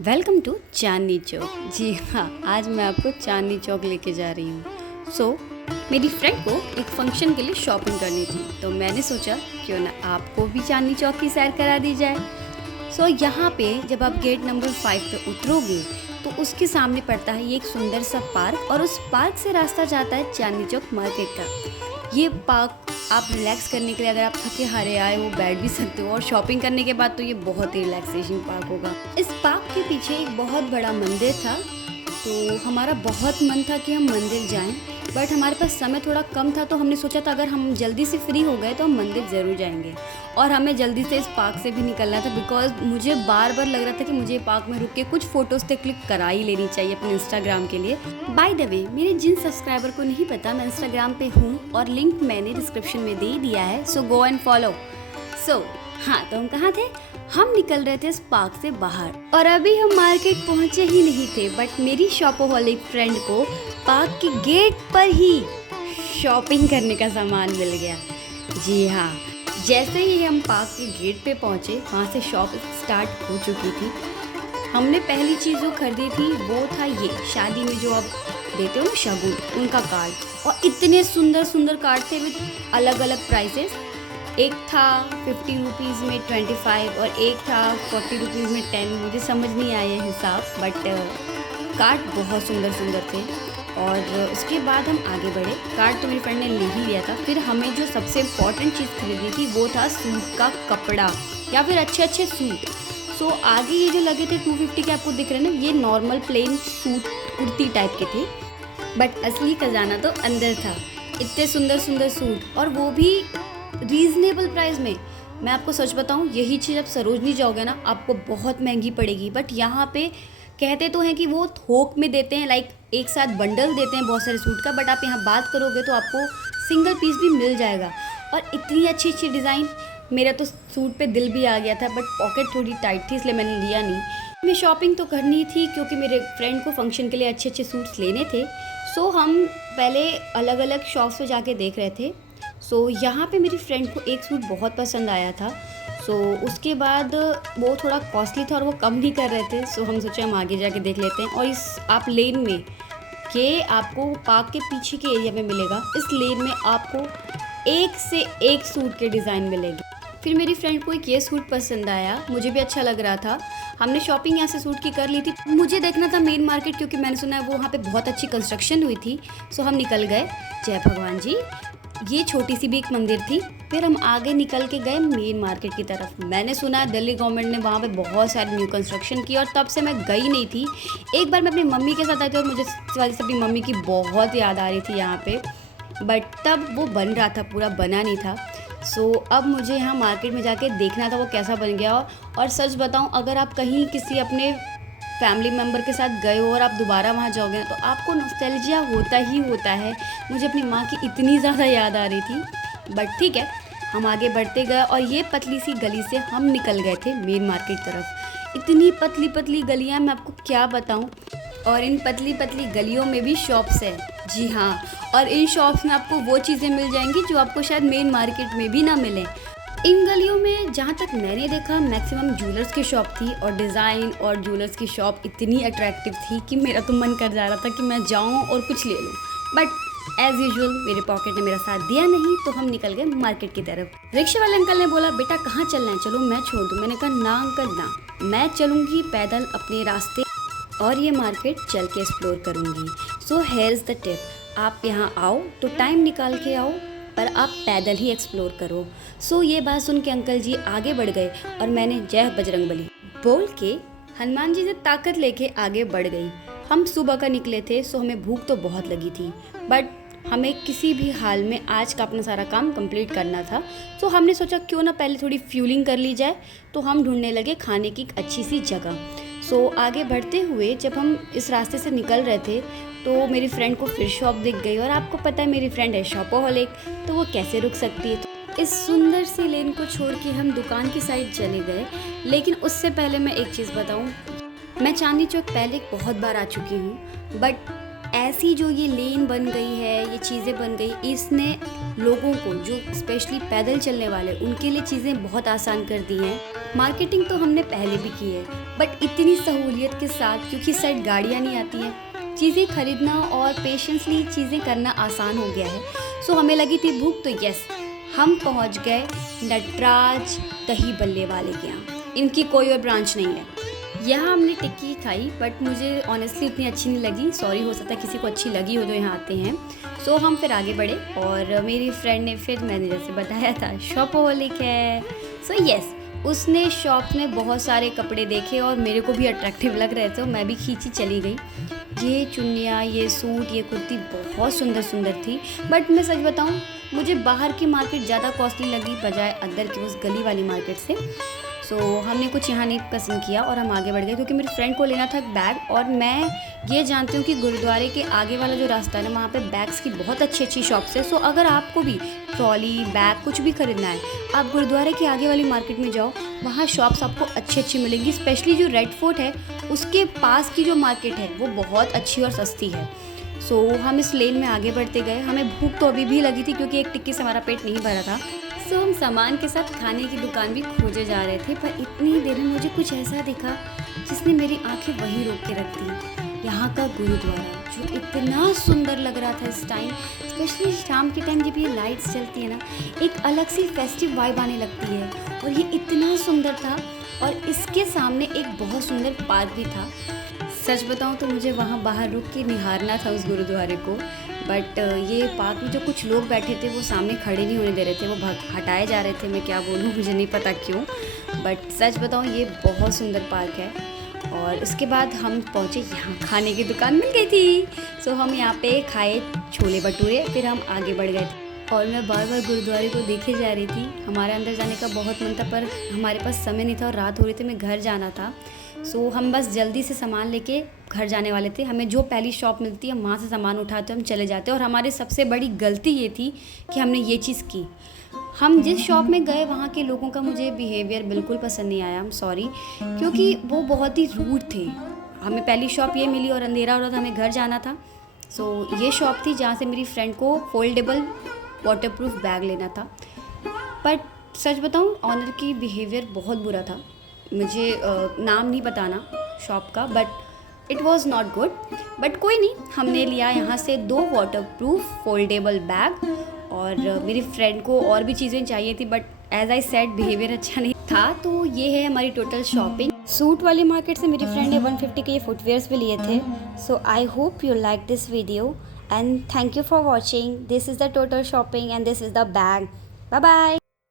Welcome to Chandni Chowk. जी हाँ, आज मैं आपको चांदनी चौक लेके जा रही हूँ। मेरी फ्रेंड को एक फंक्शन के लिए शॉपिंग करनी थी, तो मैंने सोचा क्यों ना आपको भी चांदनी चौक की सैर करा दी जाए। यहाँ पे जब आप गेट नंबर 5 पे उतरोगे तो उसके सामने पड़ता है ये एक सुंदर सा पार्क, और उस पार्क से रास्ता जाता है चांदनी चौक मार्केट का। ये पार्क आप रिलैक्स करने के लिए, अगर आप थके हारे आए हो, बैठ भी सकते हो, और शॉपिंग करने के बाद तो ये बहुत ही रिलैक्सेशन पार्क होगा। इस पार्क के पीछे एक बहुत बड़ा मंदिर था, तो हमारा बहुत मन था कि हम मंदिर जाएं, बट हमारे पास समय थोड़ा कम था, तो हमने सोचा था अगर हम जल्दी से फ्री हो गए तो हम मंदिर ज़रूर जाएंगे। और हमें जल्दी से इस पार्क से भी निकलना था, बिकॉज मुझे बार बार लग रहा था कि मुझे पार्क में रुक के कुछ फ़ोटोज़ तो क्लिक करा ही लेनी चाहिए अपने इंस्टाग्राम के लिए। बाय द वे, मेरे जिन सब्सक्राइबर को नहीं पता, मैं इंस्टाग्राम पे हूँ और लिंक मैंने डिस्क्रिप्शन में दे दिया है, सो गो एंड फॉलो। हाँ, तो हम कहाँ थे? हम निकल रहे थे इस पार्क से बाहर, और अभी हम मार्केट पहुँचे ही नहीं थे, बट मेरी शॉपोहॉलिक फ्रेंड को पार्क के गेट पर ही शॉपिंग करने का सामान मिल गया। जी हाँ, जैसे ही हम पार्क के गेट पे पहुँचे, वहाँ से शॉप स्टार्ट हो चुकी थी। हमने पहली चीज़ जो खरीदी थी वो था ये शादी में जो आप देते हो ना शगुन, उनका कार्ड। और इतने सुंदर सुंदर कार्ड थे विद अलग अलग प्राइसेस। एक था 50 रुपीज़ में 25 और एक था 40 रुपीज़ में 10। मुझे समझ नहीं आया हिसाब, बट कार्ड बहुत सुंदर सुंदर थे। और उसके बाद हम आगे बढ़े। कार्ड तो मेरी फ्रेंड ने ले ही लिया था। फिर हमें जो सबसे इम्पॉर्टेंट चीज़ खरीदी थी वो था सूट का कपड़ा, या फिर अच्छे अच्छे सूट। आगे ये जो लगे थे 250 के, आपको दिख रहे हैं ना, ये normal plain suit kurti type के थे, बट असली खजाना तो अंदर था। इतने सुंदर सुंदर सूट, और वो भी रीज़नेबल प्राइस में। मैं आपको सच बताऊं, यही चीज़ आप सरोजनी जाओगे ना, आपको बहुत महंगी पड़ेगी, बट यहाँ पे कहते तो हैं कि वो थोक में देते हैं, लाइक एक साथ बंडल देते हैं बहुत सारे सूट का, बट आप यहाँ बात करोगे तो आपको सिंगल पीस भी मिल जाएगा। और इतनी अच्छी अच्छी डिज़ाइन, मेरा तो सूट पे दिल भी आ गया था, बट पॉकेट थोड़ी टाइट थी, इसलिए मैंने लिया नहीं। मैं शॉपिंग तो करनी थी क्योंकि मेरे फ्रेंड को फंक्शन के लिए अच्छे अच्छे सूट्स लेने थे। हम पहले अलग अलग शॉप्स पे जाके देख रहे थे। यहाँ पे मेरी फ्रेंड को एक सूट बहुत पसंद आया था। उसके बाद वो थोड़ा कॉस्टली था और वो कम नहीं कर रहे थे, हम सोचे हम आगे जाके देख लेते हैं। और इस आप लेन में के आपको पार्क के पीछे के एरिया में मिलेगा, इस लेन में आपको एक से एक सूट के डिज़ाइन मिलेंगे। फिर मेरी फ्रेंड को एक ये सूट पसंद आया, मुझे भी अच्छा लग रहा था। हमने शॉपिंग यहाँ से सूट की कर ली थी। मुझे देखना था मेन मार्केट, क्योंकि मैंने सुना है वो वहाँ पे बहुत अच्छी कंस्ट्रक्शन हुई थी। हम निकल गए। जय भगवान जी। ये छोटी सी भी एक मंदिर थी। फिर हम आगे निकल के गए मेन मार्केट की तरफ। मैंने सुना है दिल्ली गवर्नमेंट ने वहाँ पे बहुत सारी न्यू कंस्ट्रक्शन की, और तब से मैं गई नहीं थी। एक बार मैं अपनी मम्मी के साथ आई थी, और मुझे अपनी मम्मी की बहुत याद आ रही थी यहाँ पे, बट तब वो बन रहा था, पूरा बना नहीं था। अब मुझे यहाँ मार्केट में जाके देखना था वो कैसा बन गया। और सच बताऊँ, अगर आप कहीं किसी अपने फैमिली मेम्बर के साथ गए हो और आप दोबारा वहाँ जाओगे ना, तो आपको नॉस्टैल्जिया होता ही होता है। मुझे अपनी माँ की इतनी ज़्यादा याद आ रही थी, बट ठीक है, हम आगे बढ़ते गए, और ये पतली सी गली से हम निकल गए थे मेन मार्केट तरफ। इतनी पतली पतली गलियाँ, मैं आपको क्या बताऊँ। और इन पतली पतली गलियों में भी शॉप्स है। जी हाँ, और इन शॉप्स में आपको वो चीज़ें मिल जाएंगी जो आपको शायद मेन मार्केट में भी ना मिलें। इन गलियों में जहाँ तक मैंने देखा, मैक्सिमम ज्वेलर्स की शॉप थी, और डिज़ाइन और ज्वेलर्स की शॉप इतनी अट्रैक्टिव थी कि मेरा तो मन कर जा रहा था कि मैं जाऊँ और कुछ ले लूँ, बट एज़ यूजुअल मेरे पॉकेट ने मेरा साथ दिया नहीं। तो हम निकल गए मार्केट की तरफ। रिक्शे वाले अंकल ने बोला, बेटा कहाँ चलना है, चलो मैं छोड़ दूँ। मैंने कहा ना अंकल ना, मैं चलूँगी पैदल अपने रास्ते, और ये मार्केट चल के एक्सप्लोर करूँगी। हेयर इज़ द टिप, आप यहाँ आओ तो टाइम निकाल के आओ, पर आप पैदल ही एक्सप्लोर करो। ये बात सुन के अंकल जी आगे बढ़ गए, और मैंने जय बजरंगबली बोल के हनुमान जी से ताकत लेके आगे बढ़ गई। हम सुबह का निकले थे, हमें भूख तो बहुत लगी थी, बट हमें किसी भी हाल में आज का अपना सारा काम कंप्लीट करना था। हमने सोचा क्यों ना पहले थोड़ी फ्यूलिंग कर ली जाए। हम ढूंढने लगे खाने की अच्छी सी जगह। आगे बढ़ते हुए जब हम इस रास्ते से निकल रहे थे, तो मेरी फ्रेंड को फिर शॉप दिख गई, और आपको पता है मेरी फ्रेंड है शॉपोहॉलिक, तो वो कैसे रुक सकती है। इस सुंदर सी लेन को छोड़ के हम दुकान की साइड चले गए। लेकिन उससे पहले मैं एक चीज़ बताऊं, मैं चांदनी चौक पहले बहुत बार आ चुकी हूँ, बट ऐसी जो ये लेन बन गई है, ये चीज़ें बन गई, इसने लोगों को, जो स्पेशली पैदल चलने वाले, उनके लिए चीज़ें बहुत आसान कर दी हैं। मार्केटिंग तो हमने पहले भी की है, बट इतनी सहूलियत के साथ, क्योंकि इस साइड गाड़ियाँ नहीं आती हैं, चीज़ें खरीदना और पेशेंसली चीज़ें करना आसान हो गया है। सो हमें लगी थी भूख, तो यस, हम पहुंच गए नटराज दही बल्ले वाले के यहाँ। इनकी कोई और ब्रांच नहीं है। यहाँ हमने टिक्की खाई, बट मुझे ऑनेस्टली उतनी अच्छी नहीं लगी। सॉरी, हो सकता है किसी को अच्छी लगी हो जो यहाँ आते हैं। सो हम फिर आगे बढ़े और मेरी फ्रेंड ने, फिर मैंने जैसे बताया था, शॉपहोलिक है। सो यस, उसने शॉप में बहुत सारे कपड़े देखे और मेरे को भी अट्रैक्टिव लग रहे थे, मैं भी खींची चली गई। ये चुन्नियाँ, ये सूट, ये कुर्ती बहुत सुंदर सुंदर थी। बट मैं सच बताऊँ, मुझे बाहर की मार्केट ज़्यादा कॉस्टली लगी बजाय अंदर की उस गली वाली मार्केट से। सो हमने कुछ यहाँ नहीं पसंद किया और हम आगे बढ़ गए, क्योंकि मेरी फ्रेंड को लेना था बैग। और मैं ये जानती हूँ कि गुरुद्वारे के आगे वाला जो रास्ता है ना, वहाँ पे बैग्स की बहुत अच्छी अच्छी शॉप्स है। सो अगर आपको भी ट्रॉली, बैग कुछ भी खरीदना है, आप गुरुद्वारे के आगे वाली मार्केट में जाओ, वहाँ शॉप्स आपको अच्छी अच्छी मिलेंगी। स्पेशली जो रेड फोर्ट है उसके पास की जो मार्केट है वो बहुत अच्छी और सस्ती है। सो हम इस लेन में आगे बढ़ते गए। हमें भूख तो अभी भी लगी थी, क्योंकि एक टिक्की से हमारा पेट नहीं भरा था। सो हम सामान के साथ खाने की दुकान भी खोजे जा रहे थे, पर इतनी देर में मुझे कुछ ऐसा दिखा जिसने मेरी आंखें वहीं रोक के रख दी। यहाँ का गुरुद्वारा जो इतना सुंदर लग रहा था इस टाइम, स्पेशली शाम के टाइम जब ये लाइट्स चलती है ना, एक अलग सी फेस्टिव वाइब आने लगती है। और ये इतना सुंदर था, और इसके सामने एक बहुत सुंदर पार्क भी था। सच बताऊँ तो मुझे वहाँ बाहर रुक के निहारना था उस गुरुद्वारे को, बट ये पार्क में जो कुछ लोग बैठे थे वो सामने खड़े नहीं होने दे रहे थे, वो हटाए जा रहे थे। मैं क्या बोलूँ, मुझे नहीं पता क्यों, बट सच बताऊँ ये बहुत सुंदर पार्क है। और उसके बाद हम पहुँचे, यहाँ खाने की दुकान मिल गई थी। सो हम यहाँ पे खाए छोले भटूरे, फिर हम आगे बढ़ गए थे। और मैं बार बार गुरुद्वारे को देखे जा रही थी। हमारे अंदर जाने का बहुत मन था, पर हमारे पास समय नहीं था और रात हो रही थी, हमें घर जाना था। सो हम बस जल्दी से सामान लेके घर जाने वाले थे। हमें जो पहली शॉप मिलती है हम वहाँ से सामान उठाते, हम चले जाते। और हमारी सबसे बड़ी गलती ये थी कि हमने ये चीज़ की। हम जिस शॉप में गए वहाँ के लोगों का मुझे बिहेवियर बिल्कुल पसंद नहीं आया। आई एम सॉरी, क्योंकि वो बहुत ही रूड थे। हमें पहली शॉप ये मिली और अंधेरा हो रहा था, हमें घर जाना था। सो ये शॉप थी जहाँ से मेरी फ्रेंड को फोल्डेबल वाटरप्रूफ बैग लेना था। बट सच बताऊँ, ऑनर की बिहेवियर बहुत बुरा था। मुझे नाम नहीं बताना शॉप का, but it was not good. But कोई नहीं, हमने लिया यहाँ से 2 वाटरप्रूफ फोल्डेबल बैग। और मेरी फ्रेंड को और भी चीज़ें चाहिए थी, but as I said behaviour अच्छा नहीं था। तो ये है हमारी टोटल शॉपिंग। सूट वाली मार्केट से मेरी फ्रेंड ने 150 के ये फुटवेयर्स भी लिए थे। So I hope you like this video and thank you for watching. This is the total shopping and this is the bag. Bye bye.